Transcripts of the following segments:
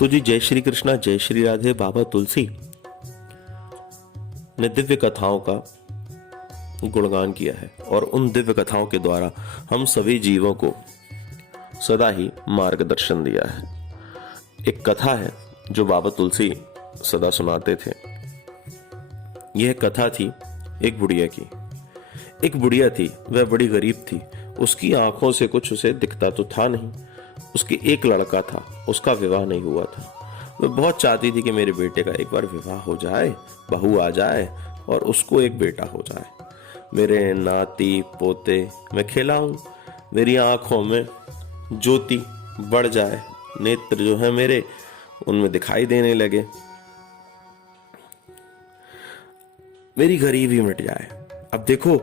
तो जी जय श्री कृष्णा, जय श्री राधे। बाबा तुलसी ने दिव्य कथाओं का गुणगान किया है और उन दिव्य कथाओं के द्वारा हम सभी जीवों को सदा ही मार्गदर्शन दिया है। एक कथा है जो बाबा तुलसी सदा सुनाते थे। यह कथा थी एक बुढ़िया की। एक बुढ़िया थी, वह बड़ी गरीब थी। उसकी आंखों से कुछ उसे दिखता तो था नहीं। उसके एक लड़का था, उसका विवाह नहीं हुआ था। वह बहुत चाहती थी कि मेरे बेटे का एक बार विवाह हो जाए, बहू आ जाए और उसको एक बेटा हो जाए। मेरे नाती पोते मैं खिलाऊं, मेरी आंखों में ज्योति बढ़ जाए, नेत्र जो है मेरे उनमें दिखाई देने लगे, मेरी गरीबी मिट जाए। अब देखो,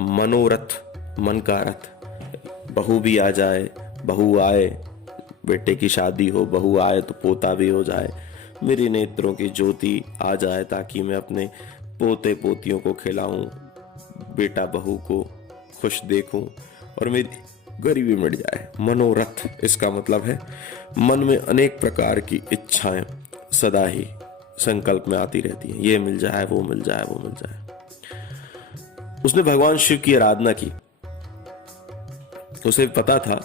मनोरथ, मन का रथ, बहू भी आ जाए, बहू आए, बेटे की शादी हो, बहू आए तो पोता भी हो जाए, मेरी नेत्रों की ज्योति आ जाए ताकि मैं अपने पोते पोतियों को खिलाऊं, बेटा बहू को खुश देखूं और मेरी गरीबी मिट जाए। मनोरथ, इसका मतलब है मन में अनेक प्रकार की इच्छाएं सदा ही संकल्प में आती रहती हैं। ये मिल जाए, वो मिल जाए, वो मिल जाए। उसने भगवान शिव की आराधना की। उसे पता था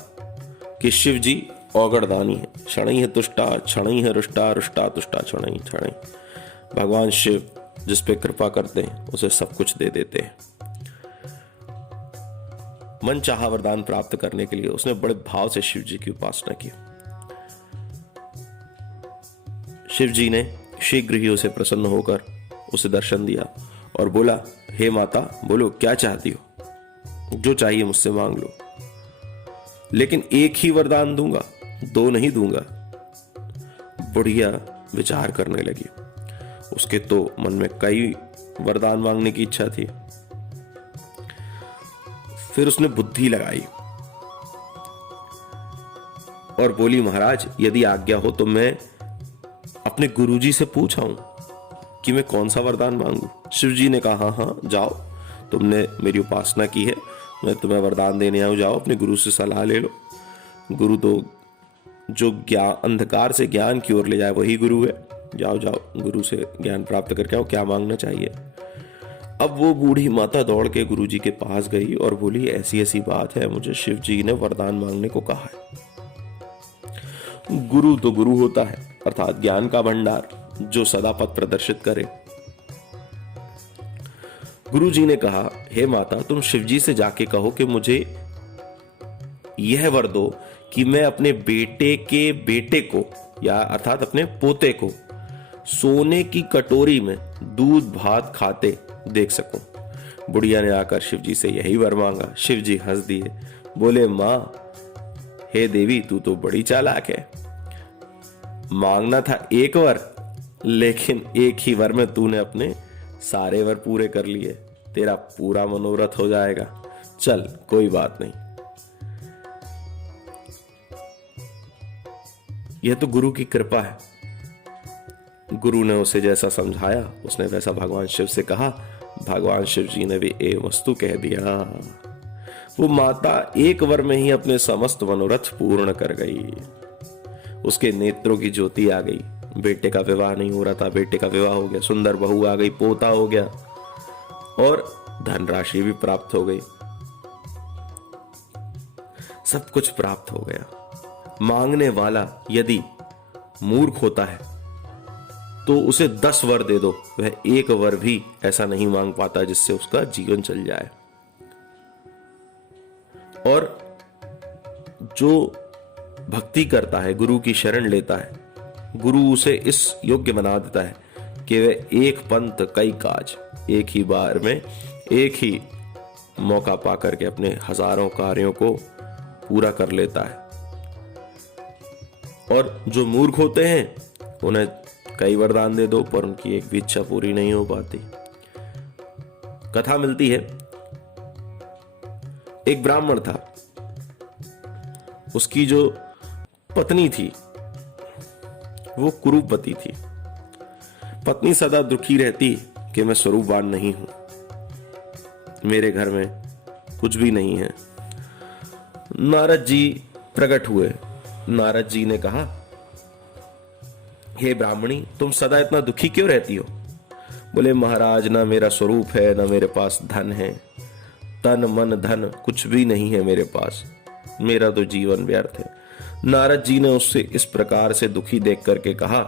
कि शिव जी औगड़दानी है। क्षणई है तुष्टा, क्षणई है रुष्टा, रुष्टा तुष्टा क्षणई क्षणई। भगवान शिव जिस पे कृपा करते हैं उसे सब कुछ दे देते हैं। मन चाहा वरदान प्राप्त करने के लिए उसने बड़े भाव से शिव जी की उपासना की। शिव जी ने शीघ्र ही उसे प्रसन्न होकर उसे दर्शन दिया और बोला, हे माता, बोलो क्या चाहती हो, जो चाहिए मुझसे मांग लो, लेकिन एक ही वरदान दूंगा, दो नहीं दूंगा। बुढ़िया विचार करने लगी। उसके तो मन में कई वरदान मांगने की इच्छा थी। फिर उसने बुद्धि लगाई और बोली, महाराज यदि आज्ञा हो तो मैं अपने गुरुजी से पूछाऊं कि मैं कौन सा वरदान मांगू। शिव जी ने कहा, हाँ हाँ जाओ, तुमने मेरी उपासना की है, मैं तुम्हें वरदान देने आऊं, जाओ अपने गुरु से सलाह ले लो। गुरु तो जो ज्ञान, अंधकार से ज्ञान की ओर ले जाए वही गुरु है। जाओ जाओ, गुरु से ज्ञान प्राप्त करके आओ, क्या मांगना चाहिए। अब वो बूढ़ी माता दौड़ के गुरु जी के पास गई और बोली, ऐसी ऐसी बात है, मुझे शिव जी ने वरदान मांगने को कहा है। गुरु तो गुरु होता है, अर्थात ज्ञान का भंडार जो सदा पथ प्रदर्शित करे। गुरु जी ने कहा, हे माता, तुम शिव जी से जाके कहो कि मुझे यह वर दो कि मैं अपने बेटे के बेटे को, या अर्थात अपने पोते को, सोने की कटोरी में दूध भात खाते देख सकूं। बुढ़िया ने आकर शिव जी से यही वर मांगा। शिव जी हंस दिए, बोले, मां, हे देवी, तू तो बड़ी चालाक है। मांगना था एक वर, लेकिन एक ही वर में तूने अपने सारे वर पूरे कर लिए। तेरा पूरा मनोरथ हो जाएगा। चल, कोई बात नहीं। यह तो गुरु की कृपा है। गुरु ने उसे जैसा समझाया उसने वैसा भगवान शिव से कहा। भगवान शिव जी ने भी ए वस्तु कह दिया। वो माता एक वर में ही अपने समस्त मनोरथ पूर्ण कर गई। उसके नेत्रों की ज्योति आ गई। बेटे का विवाह नहीं हो रहा था, बेटे का विवाह हो गया, सुंदर बहू आ गई, पोता हो गया और धनराशि भी प्राप्त हो गई। सब कुछ प्राप्त हो गया। मांगने वाला यदि मूर्ख होता है तो उसे 10 वर दे दो, वह एक वर भी ऐसा नहीं मांग पाता जिससे उसका जीवन चल जाए। और जो भक्ति करता है, गुरु की शरण लेता है, गुरु उसे इस योग्य बना देता है कि वह एक पंथ कई काज, एक ही बार में एक ही मौका पाकर के अपने हजारों कार्यों को पूरा कर लेता है। और जो मूर्ख होते हैं उन्हें कई वरदान दे दो पर उनकी एक भी इच्छा पूरी नहीं हो पाती। कथा मिलती है, एक ब्राह्मण था, उसकी जो पत्नी थी वो कुरूपवती थी। पत्नी सदा दुखी रहती कि मैं स्वरूपवान नहीं हूं, मेरे घर में कुछ भी नहीं है। नारद जी प्रकट हुए। नारद जी ने कहा हे ब्राह्मणी, तुम सदा इतना दुखी क्यों रहती हो? बोले, महाराज, ना मेरा स्वरूप है, ना मेरे पास धन है, तन मन धन कुछ भी नहीं है मेरे पास, मेरा तो जीवन व्यर्थ है। नारद जी ने उससे इस प्रकार से दुखी देख करके कहा,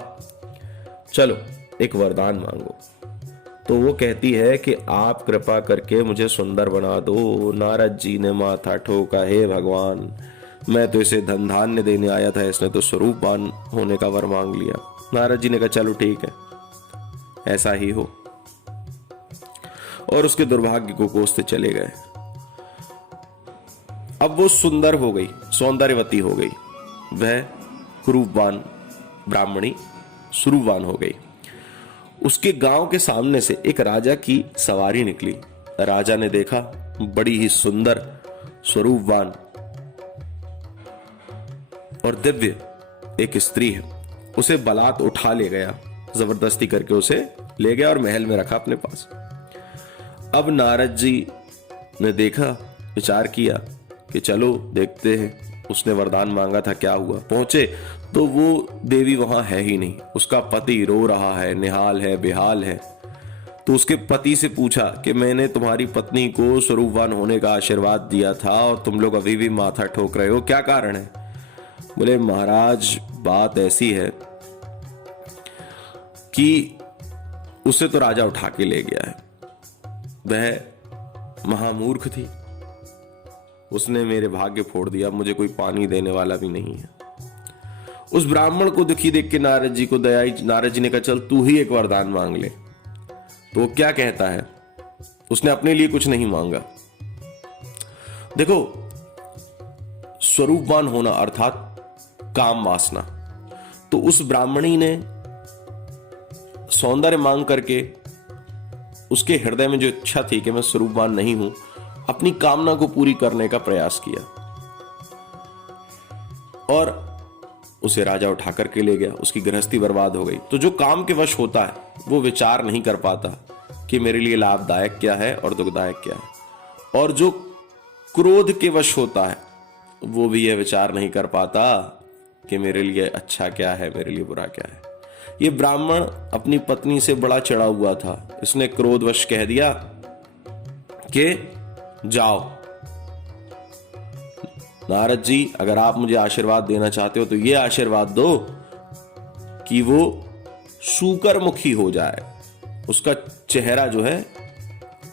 चलो एक वरदान मांगो। तो वो कहती है कि आप कृपा करके मुझे सुंदर बना दो। नारद जी ने माथा ठोका, हे भगवान, मैं तो इसे धन धान्य देने आया था, इसने तो स्वरूपवान होने का वर मांग लिया। नारद जी ने कहा, चलो ठीक है, ऐसा ही हो, और उसके दुर्भाग्य को कोसते चले गए। अब वो सुंदर हो गई, सौंदर्यवती हो गई, वह कुरूपवान ब्राह्मणी सुरूपवान हो गई। उसके गांव के सामने से एक राजा की सवारी निकली। राजा ने देखा, बड़ी ही सुंदर, स्वरूपवान और दिव्य एक स्त्री है। उसे बलात् उठा ले गया, जबरदस्ती करके उसे ले गया और महल में रखा अपने पास। अब नारद जी ने देखा, विचार किया कि चलो देखते हैं, उसने वरदान मांगा था, क्या हुआ। पहुंचे तो वो देवी वहां है ही नहीं। उसका पति रो रहा है, निहाल है, बेहाल है। तो उसके पति से पूछा कि मैंने तुम्हारी पत्नी को स्वरूपवान होने का आशीर्वाद दिया था और तुम लोग अभी भी माथा ठोक रहे हो, क्या कारण है? बोले, महाराज, बात ऐसी है कि उसे तो राजा उठा के ले गया है, वह महामूर्ख थी, उसने मेरे भाग्य फोड़ दिया, मुझे कोई पानी देने वाला भी नहीं है। उस ब्राह्मण को दुखी देख के नारद जी को दया आई। नारद जी ने कहा, चल तू ही एक वरदान मांग ले। तो वो क्या कहता है? उसने अपने लिए कुछ नहीं मांगा। देखो, स्वरूपवान होना अर्थात काम वासना, तो उस ब्राह्मणी ने सौंदर्य मांग करके, उसके हृदय में जो इच्छा थी कि मैं स्वरूपवान नहीं हूं, अपनी कामना को पूरी करने का प्रयास किया और उसे राजा उठा करके ले गया। उसकी गृहस्थी बर्बाद हो गई। तो जो काम के वश होता है वो विचार नहीं कर पाता कि मेरे लिए लाभदायक क्या है और दुखदायक क्या है, और जो क्रोध के वश होता है वो भी यह विचार नहीं कर पाता कि मेरे लिए अच्छा क्या है, मेरे लिए बुरा क्या है। ये ब्राह्मण अपनी पत्नी से बड़ा चिढ़ा हुआ था। इसने क्रोधवश कह दिया कि जाओ नारद जी, अगर आप मुझे आशीर्वाद देना चाहते हो तो ये आशीर्वाद दो कि वो शूकरमुखी हो जाए, उसका चेहरा जो है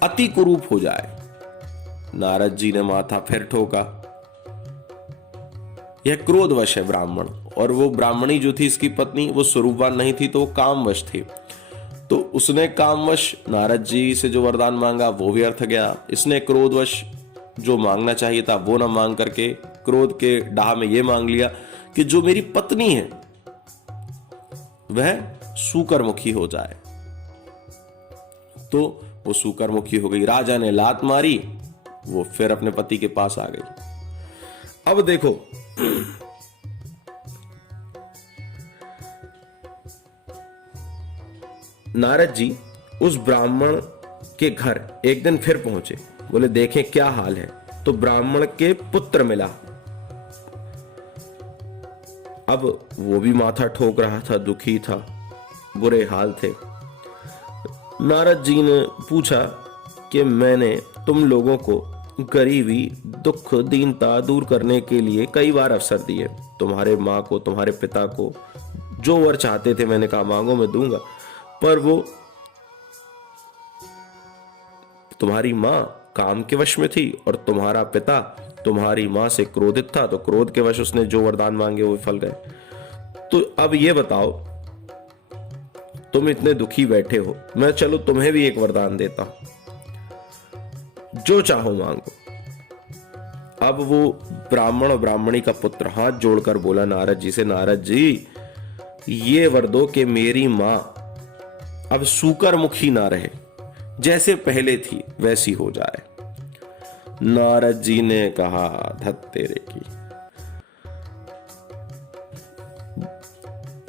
अति कुरूप हो जाए। नारद जी ने माथा फिर ठोका। यह क्रोधवश है ब्राह्मण, और वो ब्राह्मणी जो थी इसकी पत्नी, वो स्वरूपवान नहीं थी, तो वो कामवश थी। तो उसने कामवश नारद जी से जो वरदान मांगा वो व्यर्थ गया। इसने क्रोधवश जो मांगना चाहिए था वो ना मांग करके क्रोध के डाह में ये मांग लिया कि जो मेरी पत्नी है वह शूकरमुखी हो जाए। तो वो शूकरमुखी हो गई। राजा ने लात मारी, वो फिर अपने पति के पास आ गई। अब देखो, नारद जी उस ब्राह्मण के घर एक दिन फिर पहुंचे। बोले, देखें क्या हाल है। तो ब्राह्मण के पुत्र मिला। अब वो भी माथा ठोक रहा था, दुखी था, बुरे हाल थे। नारद जी ने पूछा कि मैंने तुम लोगों को गरीबी, दुख, दीनता दूर करने के लिए कई बार अवसर दिए। तुम्हारे माँ को, तुम्हारे पिता को जो वर चाहते थे मैंने कहा मांगो, मैं दूंगा। पर वो तुम्हारी माँ काम के वश में थी और तुम्हारा पिता तुम्हारी माँ से क्रोधित था, तो क्रोध के वश उसने जो वरदान मांगे वो विफल गए। तो अब ये बताओ, तुम इतने दुखी बैठे हो, मैं चलो तुम्हें भी एक वरदान देता हूं, जो चाहो मांगो। अब वो ब्राह्मण और ब्राह्मणी का पुत्र हाथ जोड़कर बोला नारद जी से, नारद जी, ये वर दो कि मेरी मां अब शूकरमुखी ना रहे, जैसे पहले थी वैसी हो जाए। नारद जी ने कहा, धत तेरे की।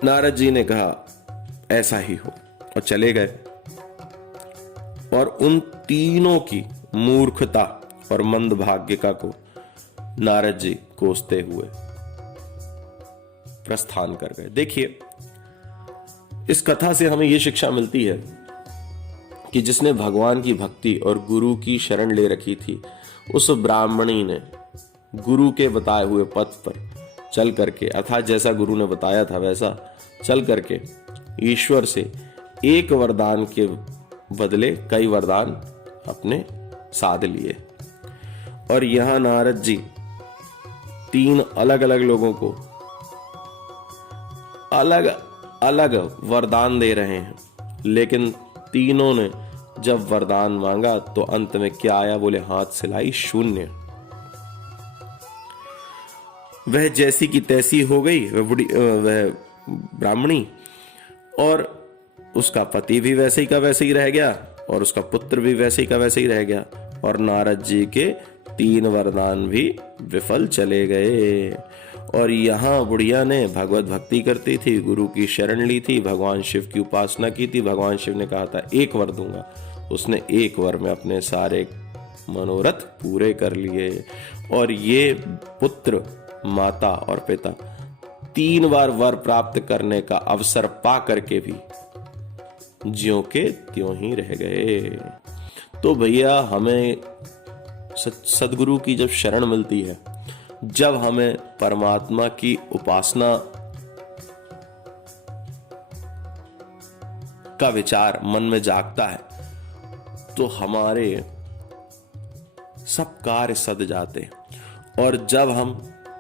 नारद जी ने कहा, ऐसा ही हो, और चले गए। और उन तीनों की मूर्खता और मंदभाग्यता को नारद जी कोसते हुए प्रस्थान कर गए। देखिए, इस कथा से हमें यह शिक्षा मिलती है कि जिसने भगवान की भक्ति और गुरु की शरण ले रखी थी, उस ब्राह्मणी ने गुरु के बताए हुए पथ पर चल करके, अर्थात जैसा गुरु ने बताया था वैसा चल करके ईश्वर से एक वरदान के बदले कई वरदान अपने साध लिए। और यहां नारद जी 3 अलग अलग लोगों को अलग अलग वरदान दे रहे हैं, लेकिन तीनों ने जब वरदान मांगा तो अंत में क्या आया? बोले हाथ सिलाई शून्य। वह जैसी की तैसी हो गई, वह ब्राह्मणी, और उसका पति भी वैसे ही का वैसे ही रह गया और उसका पुत्र भी वैसे ही का वैसे ही रह गया, और नारद जी के 3 वरदान भी विफल चले गए। और यहाँ बुढ़िया ने भगवत भक्ति करती थी, गुरु की शरण ली थी, भगवान शिव की उपासना की थी। भगवान शिव ने कहा था 1 वर दूंगा, उसने 1 वर में अपने सारे मनोरथ पूरे कर लिए। और ये पुत्र, माता और पिता 3 बार वर प्राप्त करने का अवसर पा करके भी ज्यों के त्यों ही रह गए। तो भैया हमें सदगुरु की जब शरण मिलती है, जब हमें परमात्मा की उपासना का विचार मन में जागता है, तो हमारे सब कार्य सद जाते। और जब हम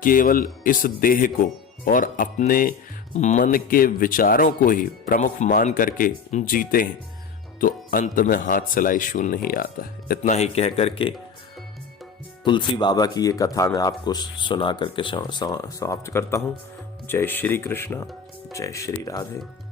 केवल इस देह को और अपने मन के विचारों को ही प्रमुख मान करके जीते हैं, तो अंत में हाथ सिलाई शून्य नहीं आता है। इतना ही कह करके तुलसी बाबा की ये कथा मैं आपको सुना करके समाप्त करता हूँ। जय श्री कृष्ण, जय श्री राधे।